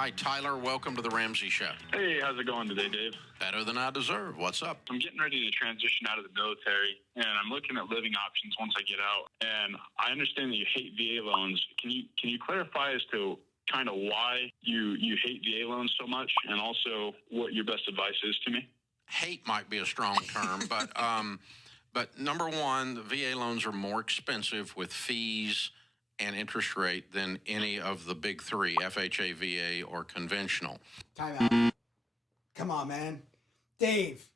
Hi, Tyler. Welcome to the Ramsey Show. Hey, how's it going today, Dave? Better than I deserve. What's up? I'm getting ready to transition out of the military, and I'm looking at living options once I get out. And I understand that you hate VA loans. Can you clarify as to kind of why you hate VA loans so much, and also what your best advice is to me? Hate might be a strong term, but number one, the VA loans are more expensive with fees and interest rate than any of the big three, FHA, VA, or conventional. Time out. Come on, man. Dave,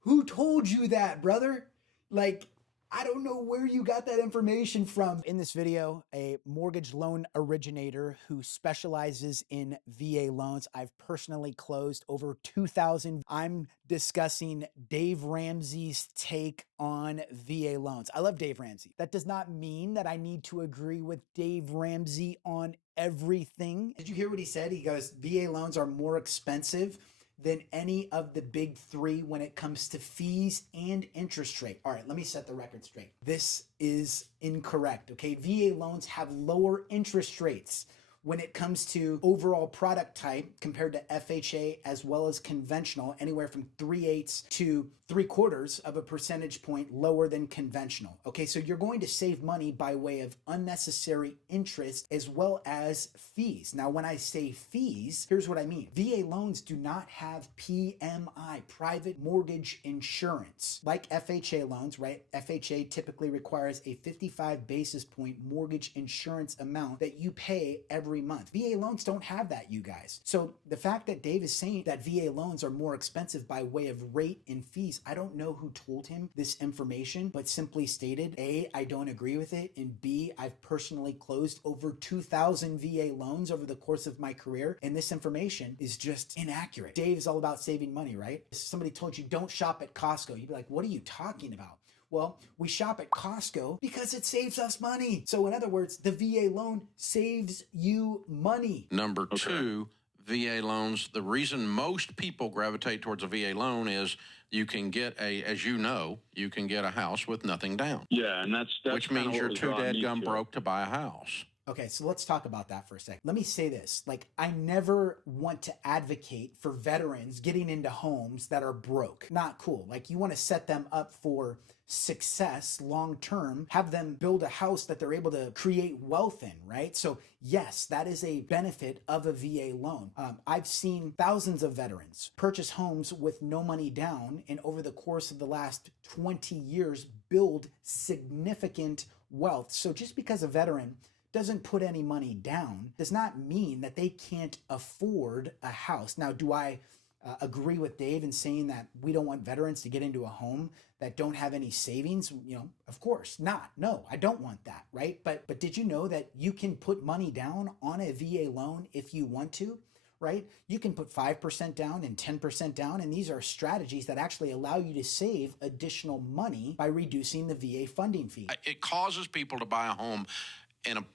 who told you that, brother? Like, I don't know where you got that information from. In this video, a mortgage loan originator who specializes in VA loans. I've personally closed over 2,000. I'm discussing Dave Ramsey's take on VA loans. I love Dave Ramsey. That does not mean that I need to agree with Dave Ramsey on everything. Did you hear what he said? He goes, VA loans are more expensive than any of the big three when it comes to fees and interest rate. All right, let me set the record straight. This is incorrect, okay? VA loans have lower interest rates when it comes to overall product type compared to FHA as well as conventional, anywhere from 3/8 to 3/4 of a percentage point lower than conventional. Okay, so you're going to save money by way of unnecessary interest as well as fees. Now, when I say fees, here's what I mean. VA loans do not have PMI, private mortgage insurance, like FHA loans, right? FHA typically requires a 55 basis point mortgage insurance amount that you pay every month. VA loans don't have that, you guys. So the fact that Dave is saying that VA loans are more expensive by way of rate and fees, I don't know who told him this information, but simply stated, A, I don't agree with it, and B, I've personally closed over 2,000 VA loans over the course of my career, and this information is just inaccurate. Dave is all about saving money, right? If somebody told you don't shop at Costco, you'd be like, what are you talking about? Well, we shop at Costco because it saves us money. So in other words, the VA loan saves you money. Number two, VA loans, the reason most people gravitate towards a VA loan is you can get as you know, you can get a house with nothing down. Yeah, and that's which means you're too dadgum broke to buy a house. Okay, so let's talk about that for a second. Let me say this. Like, I never want to advocate for veterans getting into homes that are broke. Not cool. Like, you want to set them up for success long-term, have them build a house that they're able to create wealth in, right? So yes, that is a benefit of a VA loan. I've seen thousands of veterans purchase homes with no money down, and over the course of the last 20 years, build significant wealth. So just because a veteran doesn't put any money down does not mean that they can't afford a house. Now, do I agree with Dave in saying that we don't want veterans to get into a home that don't have any savings? You know, of course not. No, I don't want that, right? But did you know that you can put money down on a VA loan if you want to? Right? You can put 5% down and 10% down, and these are strategies that actually allow you to save additional money by reducing the VA funding fee. It causes people to buy a home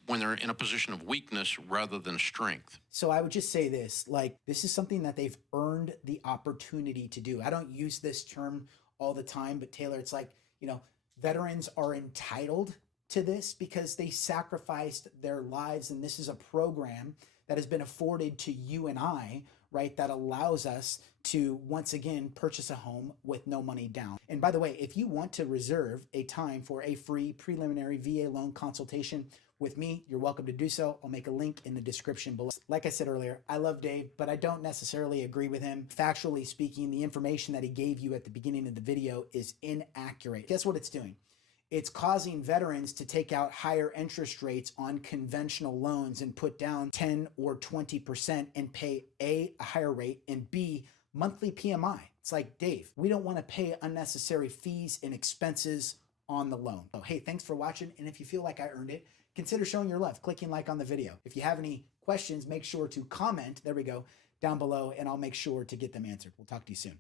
when they're in a position of weakness rather than strength. So I would just say this, like, this is something that they've earned the opportunity to do. I don't use this term all the time, but Taylor, it's like, you know, veterans are entitled to this because they sacrificed their lives, and this is a program that has been afforded to you and I, right, that allows us to once again purchase a home with no money down. And by the way, if you want to reserve a time for a free preliminary VA loan consultation with me, you're welcome to do so. I'll make a link in the description below. Like I said earlier, I love Dave, but I don't necessarily agree with him. Factually speaking, the information that he gave you at the beginning of the video is inaccurate. Guess what it's doing? It's causing veterans to take out higher interest rates on conventional loans and put down 10 or 20% and pay A, a higher rate, and B, monthly PMI. It's like, Dave, we don't want to pay unnecessary fees and expenses on the loan. So, hey, thanks for watching. And if you feel like I earned it, consider showing your love, clicking like on the video. If you have any questions, make sure to comment, there we go, down below, and I'll make sure to get them answered. We'll talk to you soon.